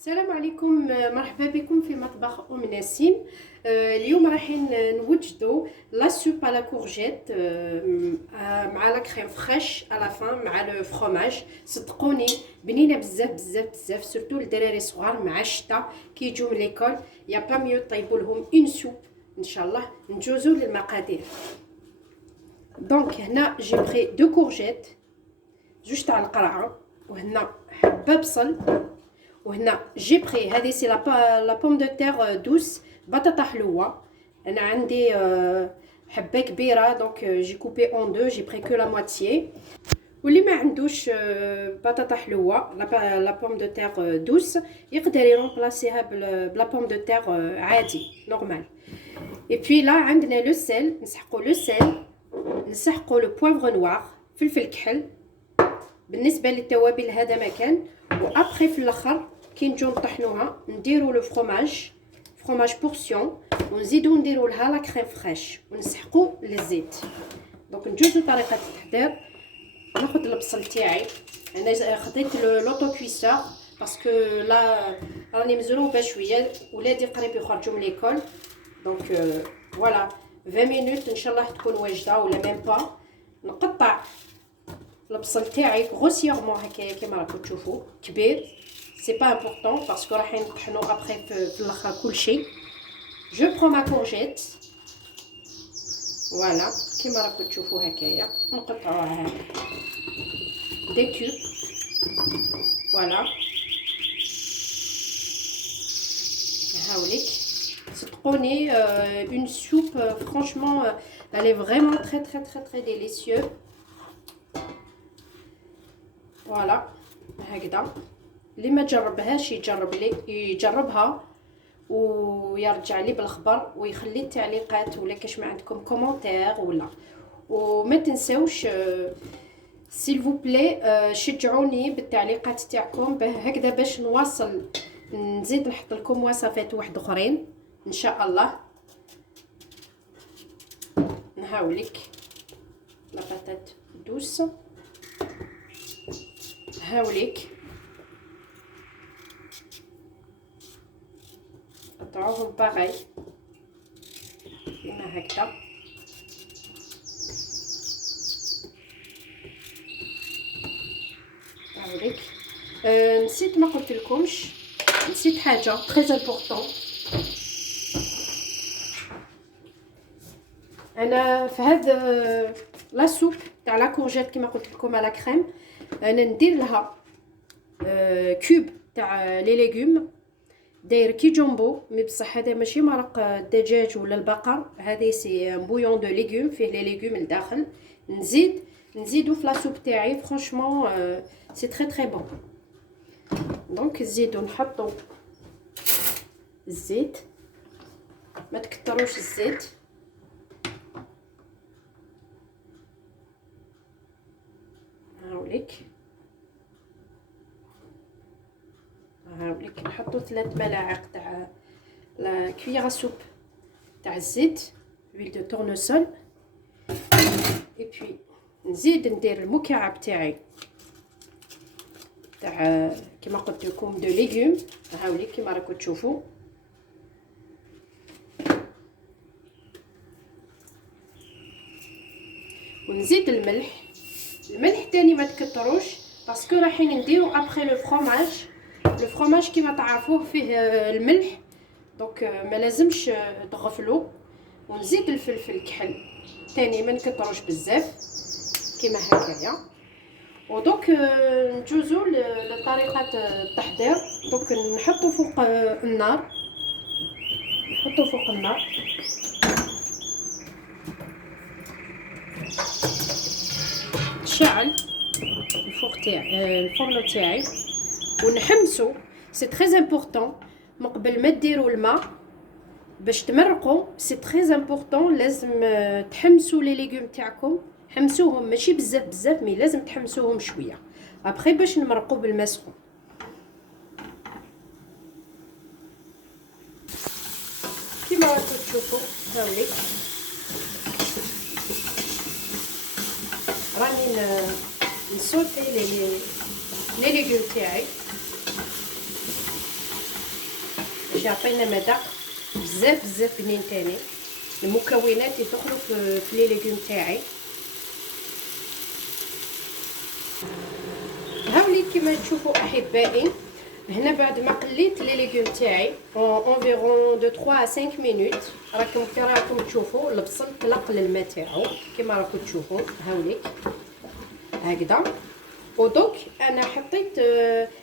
السلام عليكم. مرحبا بكم في مطبخ ام نسيم. اليوم رايحين نوجدوا لا سوب على كورجيت مع لا كريم فريش على فان مع لو فرomاج. صدقوني بنينه بزاف بزاف بزاف، سورتو للدراري صغار مع الشتا كي يجوا من ليكول يا با ميو طيبوا لهم اون سوب. ان شاء الله نجوزوا للمقادير. دونك هنا جي بري دو كورجيت، جوج تاع القرعه، وهنا حبه بصل، وهنا جي بري هذه سي لا بوم دو تير دوس بطاطا حلوه. انا عندي حبه كبيره دونك جي كوبي اون دو، جي بري كو لا مواتيي. واللي ما عندوش بطاطا حلوه لا بوم دو تير دوس يقدر يرومبلاسيها بلا بوم دو تير عادي نورمال. اي بي لا عندنا لو سيل، نسحقوا لو سيل، نسحقوا لو بوافغ نوار، فلفل كحل. بالنسبه للتوابل هذا مكان. وابخي في الاخر كي نجو نطحنوها نديرو لو فرomاج بورسيون، ونزيدو نديرو لها لا كريم فريش ونسحقو للزيت. دونك نجوزو طريقه التحضير. ناخذ البصل تاعي، انا خديت لوطو كويسور باسكو لا راني مزروبه شويه، ولادي قريب يخرجوا من ليكول. دونك فوالا 20 مينوت ان شاء الله تكون واجده ولا ميم با. نقطع البصل تاعي غوسييرمون هكايا كيما راكم تشوفوا، كبير سي با امبورطون باسكو رايحين نطحنو ابخي في الاخر كلشي. جو برو ما كورجيت فوالا كيما راكم تشوفوا هكايا، نقطعوها دي كوب فوالا. هاوليك صدقوني اون سوب فرانشمون elle est vraiment très très très très délicieux. فوالا هكذا. اللي ما جربهاش يجربها ويرجع لي بالخبر ويخلي التعليقات، ولا كاش ما عندكم كومونتير وما تنساوش سيل فو بلي شجعوني بالتعليقات تاعكم هكذا باش نواصل نزيد نحط لكم وصفات واحد اخرين ان شاء الله. نهاولك لا باتات دوس، هاوليك قطعوهم باغي كيما هكذا. هاوليك نسيت ما قلت لكمش، نسيت حاجه تري امبورطون. انا في هذا لا سوب تاع لا كورجيت كيما قلت لكم على كريم، انا ندير لها كوب تاع لي ليغوم داير كي جومبو، مي بصح هذا ماشي مرق الدجاج ولا البقر، هذه سي بويون دو ليغوم فيه لي ليغوم لداخل. نزيدو في لا سوب تاعي فرانشمون سي تري تري بون. دونك نزيدو نحطو الزيت، ما تكتروش الزيت. هاوليك نحطو 3 ملاعق تاع لا كويير سوب تاع الزيت فيل دو تورنوسول. اي بي نزيد ندير المكعب تاعي تاع كيما قلت لكم دو ليغوم. هاوليك كيما راكم تشوفوا. ونزيد الملح تاني ما تكتروش باسكو رايحين نديرو ابخي لو فرomاج. لو فرomاج كيما تعرفوه فيه الملح، دونك ما لازمش تغفلو. ونزيد الفلفل الكحل تاني ما نكتروش بزاف كيما هكايا. ودونك نجوزو لطريقه التحضير. دونك نحطو فوق النار، نشعل الفوق تاعي الفرن تاعي ونحمسو. سي تري امبورطون من قبل ما ديروا الماء باش تمرقوا، سي تري امبورطون لازم تحمسوا لي ليغوم تاعكم. حمسوهم ماشي بزاف بزاف، مي لازم تحمسوهم شويه ابخي باش نمرقوا بالماء سخون. كيما راكم تشوفوا هاوليك راني نسوتي لي ليغوم تاعي. باش يعطينا مذاق بزاف بزاف بنين تاني. المكونات يدخلوا في لي ليغوم تاعي. هاولي كما تشوفوا احبائي، هنا بعد ما قليت لي ليغوم تاعي اونفيرون دو 3 à 5 مينوت، راكم تشوفوا البصل طلق الماء تاعو كما راكم تشوفوا. هاوليك هكذا. ودوك انا حطيت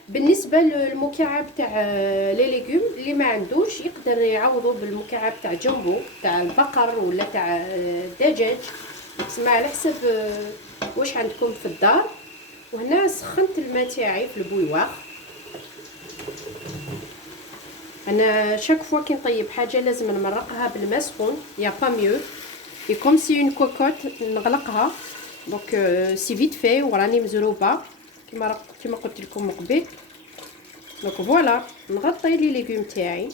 بالنسبه للمكعب تاع لي ليغوم اللي ما عندوش يقدر يعوضوا بالمكعب تاع جمبو تاع البقر ولا تاع الدجاج، تسمع على حسب واش عندكم في الدار. وهنا سخنت الماء تاعي في البويواغ. انا شاك فوا كي نطيب حاجه لازم نمرقها بالماء سخون، يا با ميو اي كوم سي اون كوكوت نغلقها. دونك سي فيت في وراني مزروبه كما قلت لكم من قبل. دونك فوالا نغطي لي ليغوم تاعي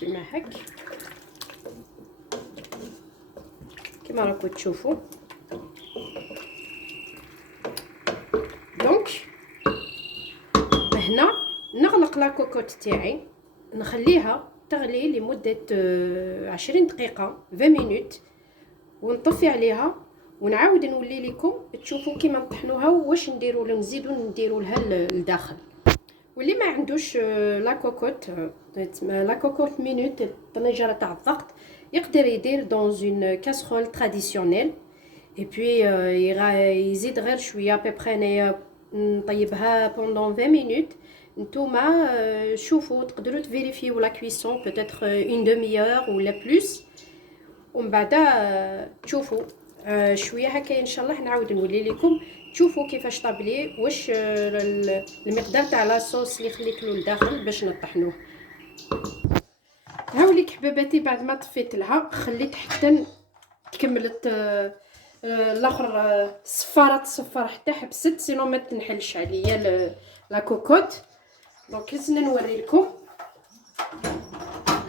كما هك كما راكم تشوفوا. دونك هنا نغلق لا كوكوت تاعي، نخليها تغلي لمده 20 دقيقه 20 مينوت، ونطفي عليها ونعاود نولي لكم تشوفوا كيما نطحنوها واش نديروا لها، نزيدوا نديروا لها لداخل. واللي ما عندوش لا كوكوت مينوت الطنجره تاع الضغط يقدر يدير دون اون كاسرول تراديسيونيل اي بي يزيد غير شويه بيبري. انايا نطيبها بوندون 20 مينوت. نتوما شوفوا تقدروا تفيريفيو لا كويسون بوتيتر اون دومي اور ولا بلوس، ومن بعد تشوفوا شويه هكا ان شاء الله نعاود نولي لكم تشوفوا كيفاش طابلي، واش المقدار تاع لاصوص اللي خليت له لداخل باش نطحنوه. هاوليك حباباتي بعد ما طفيت لها خليت حتى تكملت الاخر صفار حتى حبست، سينو ما تنحلش عليا لا كوكوت. دونك لازمنا نوري لكم.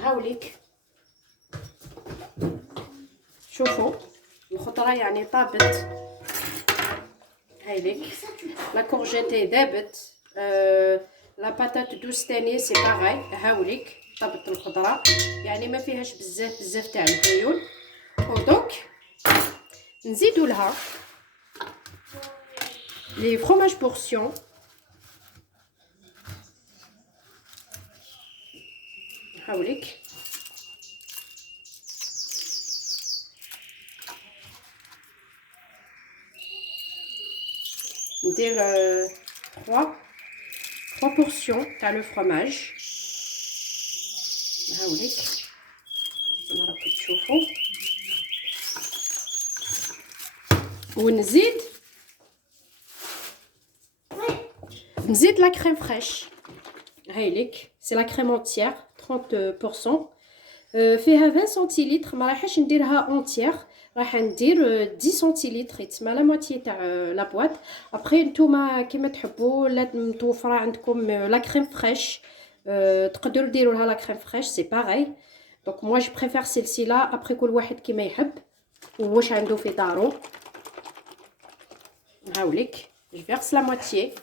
هاوليك شوفوا الخضره يعني طابت. هايليك لا كورجيت ذابت. لا باتات دوس تاني سي باغاي. هاوليك طابت الخضره يعني ما فيهاش بزاف تاع البيول. ودونك نزيدوا لها لي فروماج بورسيون. هاوليك ندير 3 بورسيون تاع لو فرomage. هاوليك كما راكم تشوفوا. ونزيد لا كريم فريش. هايليك سي لا كريم اونتيير 30%. فيها 20 سنتيلتر، ما راحش نديرها اونتيير، راح ندير 10 سنتيلتر يتسمى لا موتي تاع لا بواط. ابري نتوما كيما تحبوا، لا متوفره عندكم لا كريم فريش تقدروا ديروا لها لا كريم فريش سي باغاي. دونك موا جو بريفير سيلسي لا. ابري كل واحد كيما يحب واش عنده في دارو. هاوليك جو فيرس لا موتي.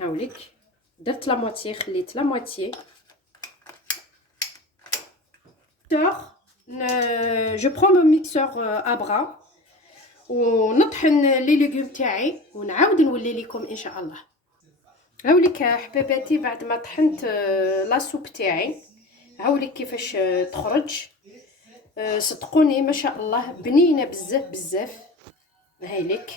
هاوليك درت لا موتي، خليت لا موتي. جو برون مون ميكسور ابرا ونطحن لي ليغوم تاعي ونعاود نولي لكم ان شاء الله. هاوليك حباباتي بعد ما طحنت لا سوب تاعي، هاوليك كيفاش تخرج. صدقوني ما شاء الله بنينه بزاف. هايليك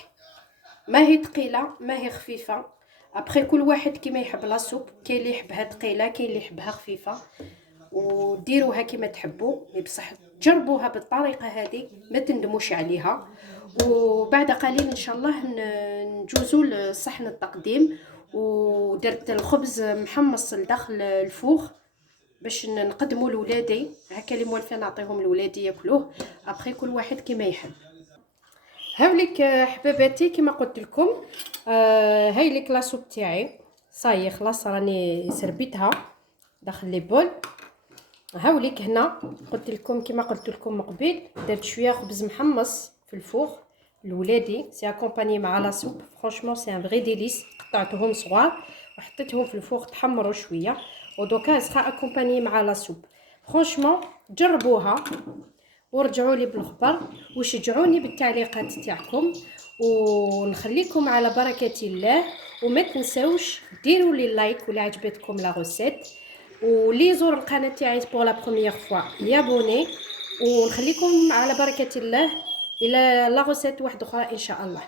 ما هي ثقيله ما هي خفيفه. ابري كل واحد كيما يحب لا سوب، كاين اللي يحبها ثقيله كاين اللي يحبها خفيفه، وديروها كيما تحبوا. بصح جربوها بالطريقه هذه ما تندموش عليها. وبعد قليل ان شاء الله نجوزوا لصحن التقديم. ودرت الخبز محمص لداخل الفوغ باش نقدموا لولادي هكا اللي موالفه نعطيهم لولادي ياكلوه. ابري كل واحد كيما يحب. هاوليك حباباتي كما قلت لكم هاي ليك لا سوب تاعي صاي خلاص راني سربيتها داخل لي بول. هاوليك هنا قلت لكم كما قلت لكم من قبل، درت شويه خبز محمص في الفوغ لولادي، سي اكومباني مع لا سوب. فرانشمون سي ان فري ديليس. قطعتهم صغار وحطيتهم في الفوغ تحمروا شويه، ودوكا سخا اكومباني مع لا سوب. فرانشمون جربوها ورجعوا لي بالخبر وشجعوني بالتعليقات تاعكم، ونخليكم على بركه الله. وما تنسوش ديروا لي لايك ولا عجبتكم لا غوسيت، واللي يزور القناه تاعي بور لا بروميير فوا يابوني. ونخليكم على بركه الله الى لا غوسيت واحده اخرى ان شاء الله.